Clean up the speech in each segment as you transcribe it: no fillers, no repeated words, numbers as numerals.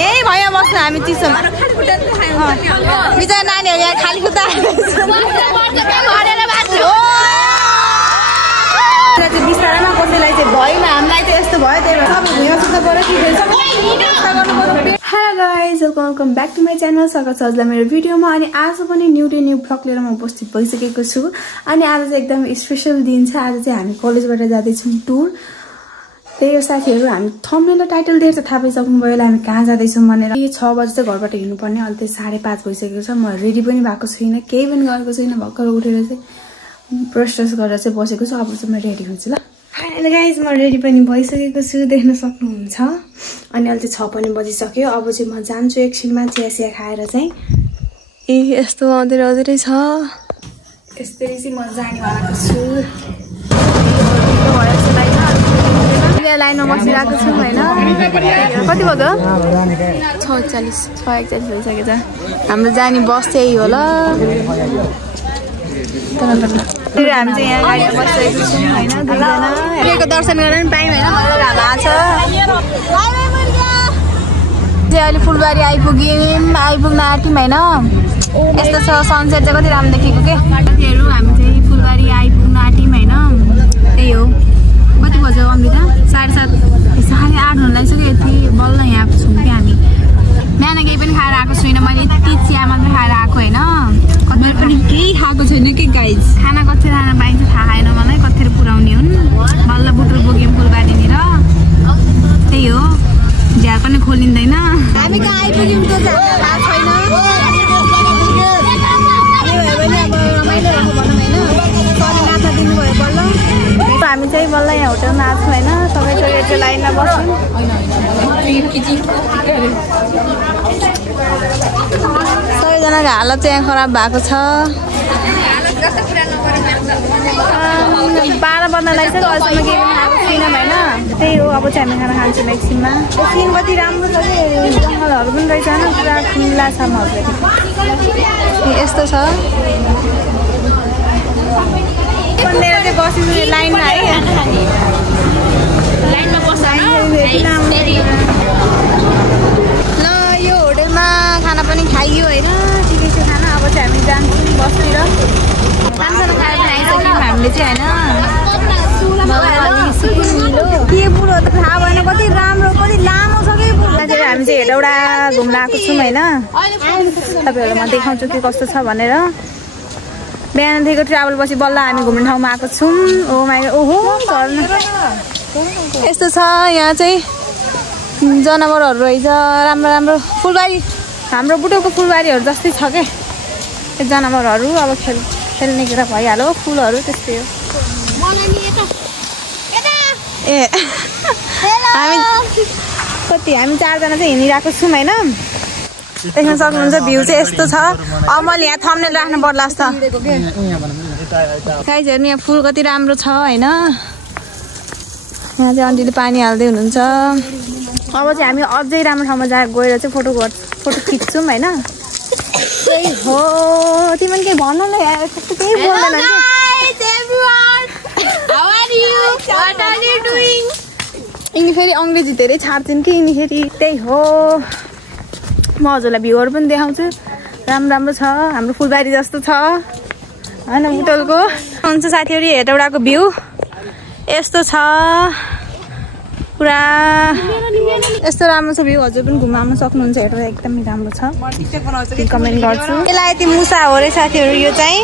यही भयो बस्नु हामी चिसोमा बिचरा नानीहरू यहाँ खाली खुट्टा बिस्तारमा कसैलाई चाहिँ भएन हामीलाई चाहिँ यस्तो भयो त्यही भएर hello guys welcome back to my channel स्वागत छ हजुरलाई मेरो भिडियोमा अनि आज पनि न्यू भ्लग लिएर म उपस्थित भइसकेको छु अनि आज चाहिँ एकदम स्पेसल दिन छ आज चाहिँ हामी कलेजबाट जाँदैछौँ टुर त्यही हो साथीहरू हामी थम्बनेल र टाइटल दिएर चाहिँ थाहा पाइसक्नुभयो होला हामी कहाँ जाँदैछौँ भनेर 6 बजी चाहिँ घरबाट हिँड्नुपर्ने अहिले चाहिँ 5:30 भइसकेको छ म रेडी पनि भएको छुइनँ केही पनि गरेको छुइनँ भर्खर उठेर चाहिँ ब्रस गरेर चाहिँ बसेको छु अब चाहिँ म रेडी हुन्छु ल फाइनली गाइज म रेडी पनि भइसकेको छु देख्न सक्नुहुन्छ अनि अहिले चाहिँ 6 पनि बजिसक्यो अब चाहिँ म जान्छु एकछिनमा चिया खाएर चाहिँ ए यस्तो आउँदै छ यस्तै चाहिँ म जाने भएको छु लाइनमा बसिरहेको छु होइन कति बज्यो 6:41 भइसकेको छ हाम्रो जाने बस चाहिँ यही हो ल हामी चाहिँ यहाँ गाडीमा बसिरहेको छौँ होइन दुईजना दर्शन गर्न पनि पायौँ होइन मजा भएको छ अहिले फुलबारी आइपुग्न आँट्यौँ होइन यस्तो छ सनसेट चाहिँ कति राम्रो देखेको के साथीहरू हामी चाहिँ फुलबारी आइपुग्न आँट्यौँ होइन त्यही हो कति बज्यो अमृता 7:30 8:30 हुन लागिसक्यो यति बल्ल यहाँ छौँ कि हामी बिहान केही पनि खाएर आएको छुइनँ मैले यति चिया मात्रै खाएर आएको होइन कतिखेर पनि केही खाएको छैन कि गाइज खाना कतिखेर खाना पाइन्छ थाहा छैन मलाई कतिखेर पुऱ्याउने हुन् बल्ल बुटुल पुग्यौँ फुलबारीनिर त्यही हो झ्याल पनि खोलिँदैन हामी कहाँ आइपुग्यौँ त्यो छैन दिनुभयो बल्ल हामी चाहिँ बल्ल यहाँ होटलमा आएको छौँ होइन सबै टोइलेट लाइनमा बस्छौँ सबैजनाको हालत चाहिँ यहाँ खराब भएको छ 12 बज्न लागिसक्यो अहिलेसम्म केही पनि खाएको छैनौँ होइन त्यही हो अब चाहिँ हामी खाना खान्छौँ एकछिनमा एकछिन कति राम्रो छ कि जङ्गलहरू पनि रहेछ होइन पुरा खुल्ला छ मजाले यस्तो छ बन्देर चाहिँ बसिनु लाइनमा है लाइनमा बस्छ ल यो होटेलमा खाना पनि खाइयो होइन ठिकै छ खाना अब चाहिँ हामी जान्छौँ बसतिर खानासाना खाएर पनि आइसक्यौँ हामीले चाहिँ होइन के पुरो त थाहा भएन कति राम्रो कति लामो छ कि पुरो हामी चाहिँ हेटौडा घुम्न आएको छौँ होइन तपाईँहरूलाई म देखाउँछु के कस्तो छ भनेर बिहानदेखिको ट्राभल पछि बल्ल हामी घुम्ने ठाउँमा आएको छौँ ओहो यस्तो छ यहाँ चाहिँ जनावरहरू रहेछ राम्रो फुलबारी हाम्रो बुटोको फुलबारीहरू जस्तै छ क्या जनावरहरू अब खेल्ने कुरा भइहाल्यो फुलहरू त्यस्तै हो ए हामी 4जना चाहिँ हिँडिरहेको छौँ होइन देख्न सक्नुहुन्छ भ्यू चाहिँ यस्तो छ अब मैले यहाँ थम्बनेल राख्नु पर्ला जस्तो गाइजहरू यहाँ फुल कति राम्रो छ होइन यहाँ चाहिँ आन्टीले पानी हाल्दै हुनुहुन्छ अब चाहिँ हामी अझै राम्रो ठाउँमा गएर चाहिँ फोटो खिच्छौँ होइन त्यही हो तिमी पनि केही भन न यार त्यस्तो केही बोल्दैन यिनी फेरि अङ्ग्रेजी धेरै छाड्छन् कि यिनी फेरि त्यही हो म हजुरलाई भ्यूहरू पनि देखाउँछु राम्रो छ हाम्रो फुलबारी जस्तो छ होइन बुटोलको हुन्छ साथीहरू हेटौडाको भ्यू यस्तो छ पुरा यस्तो राम्रो छ भ्यू हजुर पनि घुम्न आउन सक्नुहुन्छ हेटौडा एकदमै राम्रो छ कमेन्ट गर्छु यसलाई यति मुसा हो रे साथीहरू यो चाहिँ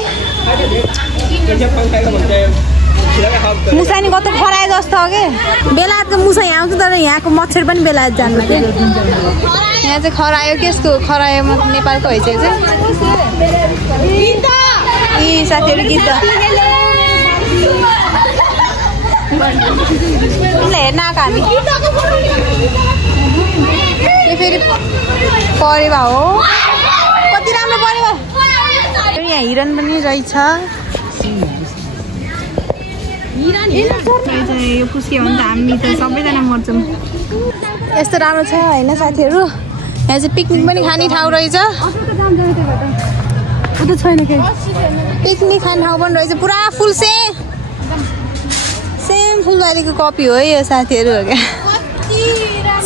मुसा नि कस्तो खरायो जस्तो हो कि बेलायतको मुसा यहाँ आउँछ तर यहाँको मच्छर पनि बेलायत जान्न क्या यहाँ चाहिँ खरायो केसको खरायो नेपालको हैसियत चाहिँ यी साथीहरू गीत हेर्न आएको हामी यो फेरि परेवा हो कति राम्रो परेवा यहाँ हिरन पनि रहेछ यो फुस्क्यो भने त हामी त सबैजना मर्छौँ यस्तो राम्रो छ होइन साथीहरू यहाँ चाहिँ पिकनिक पनि खाने ठाउँ रहेछ छैन पिकनिक खाने ठाउँ पनि रहेछ पुरा फुल सेम फुलबारीको कपी हो यो साथीहरू हो क्या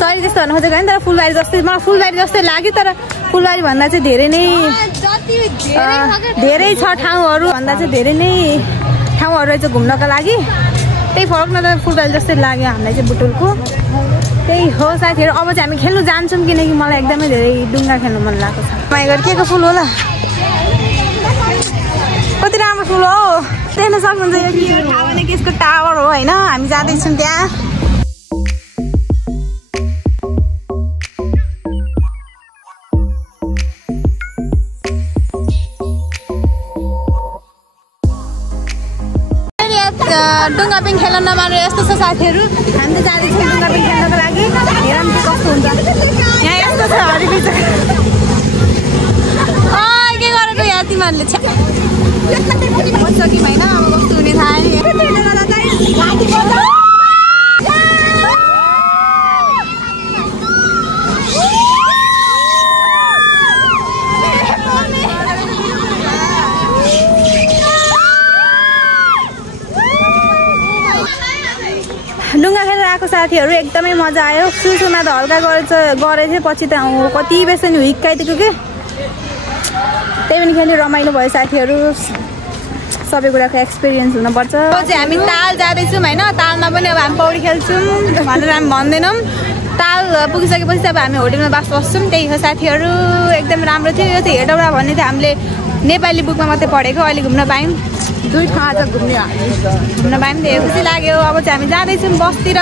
सरी त्यस्तो भन्नु खोजेको होइन तर फुलबारी जस्तै मलाई फुलबारी जस्तै लाग्यो तर फुलबारी भन्दा चाहिँ धेरै नै धेरै छ ठाउँहरू भन्दा चाहिँ धेरै नै ठाउँहरू रहेछ घुम्नको लागि त्यही फरक न त फुलबारी जस्तै लाग्यो हामीलाई चाहिँ बुटुलको त्यही हो साथीहरू अब चाहिँ हामी खेल्नु जान्छौँ किनकि मलाई एकदमै धेरै डुङ्गा खेल्नु मन लागेको छ माइगर के को फुल होला कति राम्रो फुल हो देख्न सक्नुहुन्छ यो थाहा भने कि यसको टावर हो होइन हामी जाँदैछौँ त्यहाँ डुङ्गा पिङ खेल्न नमानेर यस्तो छ साथीहरू हामी त जाँदैछौँ डुङ्गा पिङ खेल्नको लागि हेरौँ के कस्तो हुन्छ यहाँ यस्तो छ हरिबिच के गरेको यहाँ तिमीहरूले सक्यौँ होइन अब कस्तो हुने थाहा डुङ्गा खेलेर आएको साथीहरू एकदमै मजा आयो सुरुमा त हल्का गरे थियो पछि त कति बेस नि हिक्काइदिएको के त्यही पनि खेल्ने रमाइलो भयो साथीहरू सबै कुराको एक्सपिरियन्स हुनुपर्छ चाहिँ हामी ताल जाँदैछौँ होइन तालमा पनि अब हामी पौडी खेल्छौँ भनेर हामी भन्दैनौँ ताल पुगिसकेपछि अब हामी होटेलमा बस्छौँ त्यही हो साथीहरू एकदम राम्रो थियो यो चाहिँ हेटौडा भन्ने थियो हामीले नेपाली बुकमा मात्रै पढेको अहिले घुम्न पायौँ दुई ठाउँ आज घुम्न पायौँ त्यही खुसी लाग्यो अब चाहिँ हामी जाँदैछौँ बसतिर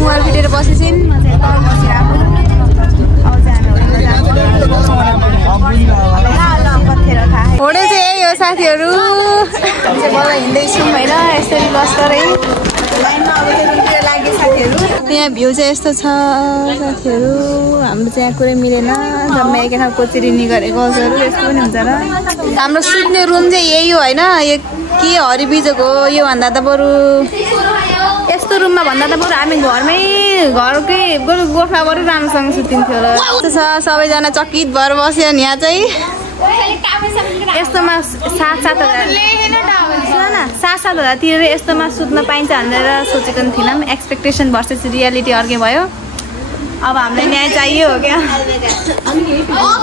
मोबाइल फिटेर बसेछन् म चाहिँ तल बसिरहेको अब चाहिँ होटेल चाहिँ यही हो साथीहरू चाहिँ बल्ल हिँड्दैछौँ होइन यसरी लस्करै लाग्यो साथीहरू यहाँ भ्यू चाहिँ यस्तो छ साथीहरू हाम्रो चाहिँ यहाँ कुरै मिलेन जम्मै एक ठाउँ कोचिरिनी गरेको हजुरहरू यस्तो पनि हुन्छ र हाम्रो सुत्ने रुम चाहिँ यही हो होइन यो के हरिबिजको योभन्दा त बरु यस्तो रुममा भन्दा त बरु हामी घरकै गोठमा बरु राम्रोसँग सुतिन्थ्यो होला यस्तो छ सबैजना चकित भएर बस्यो नि यहाँ चाहिँ यस्तोमा 7,000 तिरेर यस्तोमा सुत्न पाइन्छ भनेर सोचेको पनि थिएनौँ एक्सपेक्टेसन भर्सेस रियालिटी अर्कै भयो अब हामीलाई न्याय चाहियो हो क्या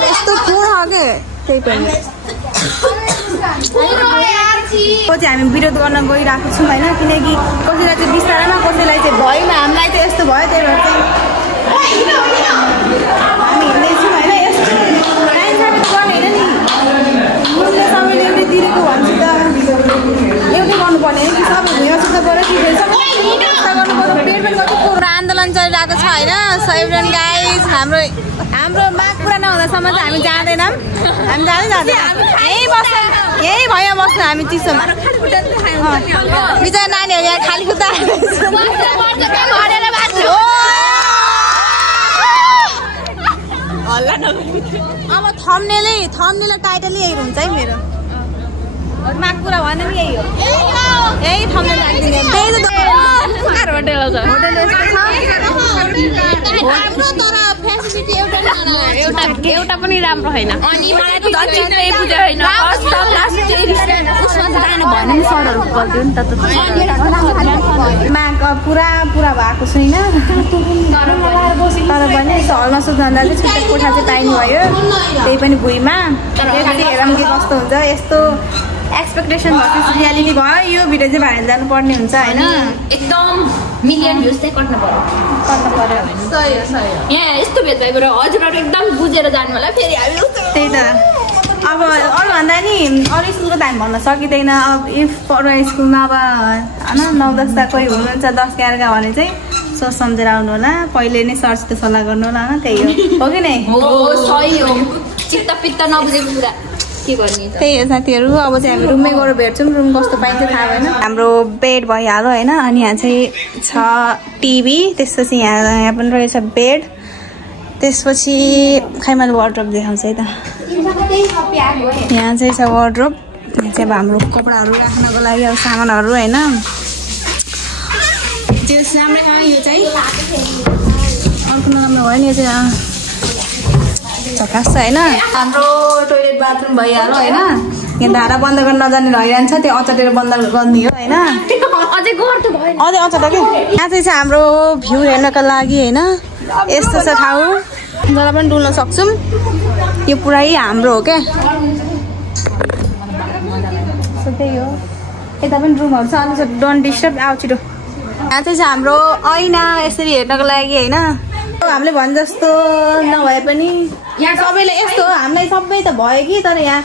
यस्तो त्यही पनि चाहिँ हामी विरोध गर्न गइरहेको छौँ होइन किनकि कसैलाई चाहिँ बिस्तारमा कसैलाई चाहिँ भएन हामीलाई चाहिँ यस्तो भयो त्यही भएर चाहिँ हामी हिँड्दैछौँ होइन यस्तो गर्ने होइन नि रुमले सबैले एउटै दिएको भन्छु त एउटै गर्नुपर्ने होइन कि सबै भुइँमा सुत्नु पऱ्यो कि गर्नु पऱ्यो पेट पनि पुरा आन्दोलन चलिरहेको छ होइन सैब्रन गाइज हाम्रो माग पुरा नहुँदासम्म चाहिँ हामी जाँदैनौँ हामी जाँदैन यही भयो बस्नु हामी चिसोमा बिचरा नानीहरू यहाँ खाली खुट्टा अब थम्नेल टाइटलै यही हुन्छ है मेरो माग पुरा भएन नि यही हो यही थम्नेल राखिदिने एउटा पनि राम्रो होइन अनि मलाई त झन् बुझे होइन माग पुरा भएको छैन तर पनि हलमा सुत्नुभन्दा चाहिँ छुट्टै कोठा चाहिँ पाइनु भयो त्यही पनि भुइँमा हेरौँ के कस्तो हुन्छ यस्तो एक्सपेक्टेसन भर्सेस रियालिटी भयो यो भिडियो चाहिँ भाइरल जानुपर्ने हुन्छ होइन एकदम मिलियन भ्युज चाहिँ कट्नु पर्यो यहाँ यस्तो भेदभाइबाट हजुरहरू एकदम बुझेर जानु होला फेरि हामी त्यही त अब अरूभन्दा नि अरू स्कुलको त हामी भन्न सकिँदैन अब इफ अरू स्कुलमा अब होइन 9-10 कोही हुनुहुन्छ 10-11 भने चाहिँ सोच सम्झेर आउनु होला पहिले नै सरसित सल्लाह गर्नु होला होइन त्यही हो कि नै सही हो चित्त पित्त नबुझेको कुरा त्यही हो साथीहरू अब चाहिँ हामी रुममै गएर भेट्छौँ रुम कस्तो पाइन्छ थाहा भएन हाम्रो बेड भइहाल्यो होइन अनि यहाँ चाहिँ छ टिभी त्यसपछि यहाँ पनि रहेछ बेड त्यसपछि खै मैले वार्ड्रोब देखाउँछ है त यहाँ चाहिँ छ वार्ड्रोब यहाँ चाहिँ अब हाम्रो कपडाहरू राख्नको लागि अब सामानहरू होइन त्यो राम्रो यो चाहिँ अर्को नराम्रो भयो नि यो चाहिँ झकास छ होइन हाम्रो टोइलेट बाथरुम भइहाल्यो होइन यहाँ धारा बन्द गर्न नजाने हैरान छ त्यो अचाटेर बन्द गर्ने हो हैन अझै गर्नु भएन अझै अचाट के यहाँ चाहिँ छ हाम्रो भ्यू हेर्नको लागि हैन यस्तो छ ठाउँ जरा पनि डुल्न सक्छौं यो पुरै हाम्रो हो के सो त्यही हो यता पनि रुमहरु छ अनि डोन्ट डिस्टर्ब आउ छिटो यहाँ चाहिँ छ हाम्रो ऐना यसरी हेर्नको लागि हैन हामीले भन् जस्तो नभए पनि यहाँ सबैले यस्तो हो हामीलाई सबै त भयो कि तर यहाँ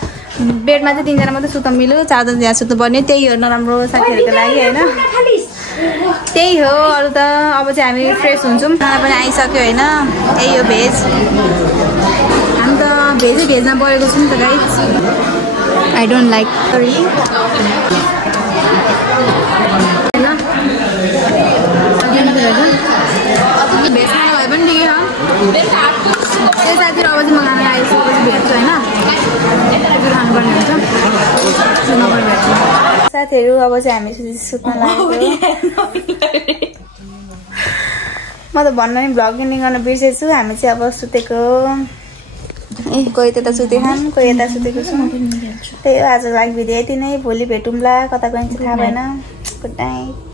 बेडमा चाहिँ 3 जना मात्रै सुत्न मिल्यो 4 जना यहाँ सुत्नु पर्ने त्यही हो नराम्रो साथीहरुको लागि हैन त्यही हो अरु त अब चाहिँ हामी फ्रेश हुन्छौं खाना पनि आइसक्यो हैन यही हो भेज हामी त भेजमा बरेको छौं त guys I don't like curry भेजमा नभए पनि ठिकै छ त्यही साथीहरु अब चाहिँ म खाना आइसकेपछि भेट्छु हैन खानुपर्ने हुन्छ साथीहरु अब चाहिँ हामी सुत्न लागेको म त भन्न नि भ्लगिङ गर्न बिर्सेछु हामी चाहिँ अब सुतेको कोही त्यता सुतेछन् कोही यता सुतेको छु त्यही हो आजको लागि भिडियो यति नै भोलि भेटौँला कता गइन्छ थाहा भएन गुड नाइट